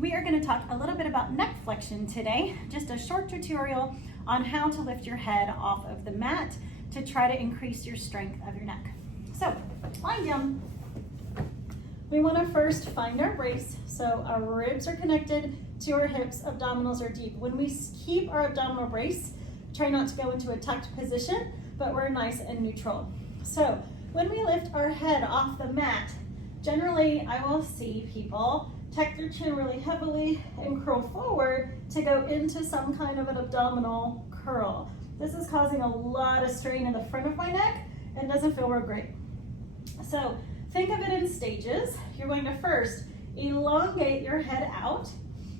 We are going to talk a little bit about neck flexion today, just a short tutorial on how to lift your head off of the mat to try to increase your strength of your neck. So, lying down, we want to first find our brace so our ribs are connected to our hips, abdominals are deep. When we keep our abdominal brace, try not to go into a tucked position, but we're nice and neutral. So, when we lift our head off the mat, generally I will see people tuck their chin really heavily and curl forward to go into some kind of an abdominal curl. This is causing a lot of strain in the front of my neck and doesn't feel real great. So think of it in stages. You're going to first elongate your head out.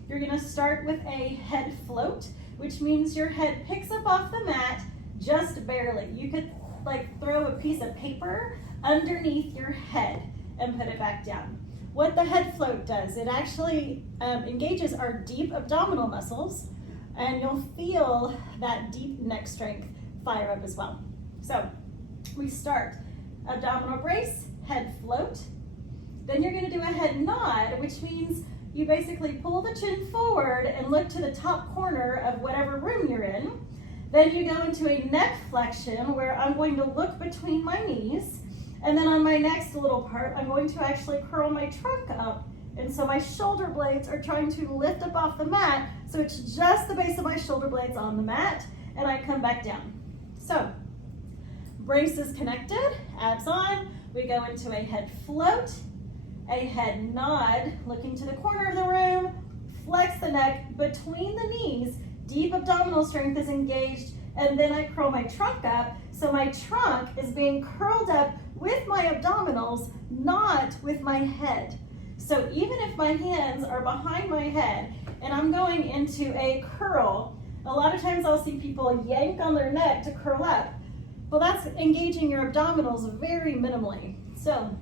You're going to start with a head float, which means your head picks up off the mat just barely. You could like throw a piece of paper underneath your head and put it back down. What the head float does, it actually engages our deep abdominal muscles, and you'll feel that deep neck strength fire up as well. So we start abdominal brace, head float. Then you're going to do a head nod, which means you basically pull the chin forward and look to the top corner of whatever room you're in. Then you go into a neck flexion where I'm going to look between my knees. And then on my next little part, I'm going to actually curl my trunk up. And so my shoulder blades are trying to lift up off the mat. So it's just the base of my shoulder blades on the mat. And I come back down. So brace is connected, abs on. We go into a head float, a head nod, looking to the corner of the room, flex the neck between the knees. Deep abdominal strength is engaged. And then I curl my trunk up. So my trunk is being curled up with my abdominals, not with my head. So even if my hands are behind my head and I'm going into a curl, a lot of times I'll see people yank on their neck to curl up. Well, that's engaging your abdominals very minimally. So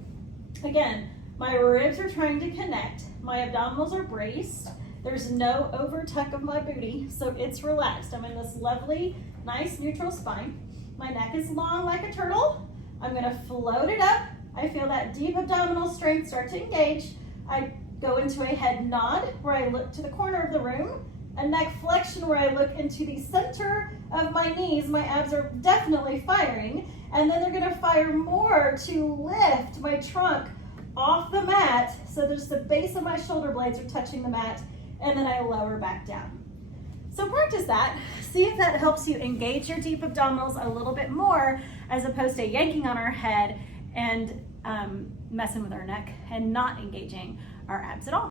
again, my ribs are trying to connect. My abdominals are braced. There's no over tuck of my booty, so it's relaxed. I'm in this lovely, nice neutral spine. My neck is long like a turtle. I'm gonna float it up. I feel that deep abdominal strength start to engage. I go into a head nod where I look to the corner of the room, a neck flexion where I look into the center of my knees. My abs are definitely firing, and then they're gonna fire more to lift my trunk off the mat so there's the base of my shoulder blades are touching the mat, and then I lower back down. So practice that. See if that helps you engage your deep abdominals a little bit more as opposed to yanking on our head and messing with our neck and not engaging our abs at all.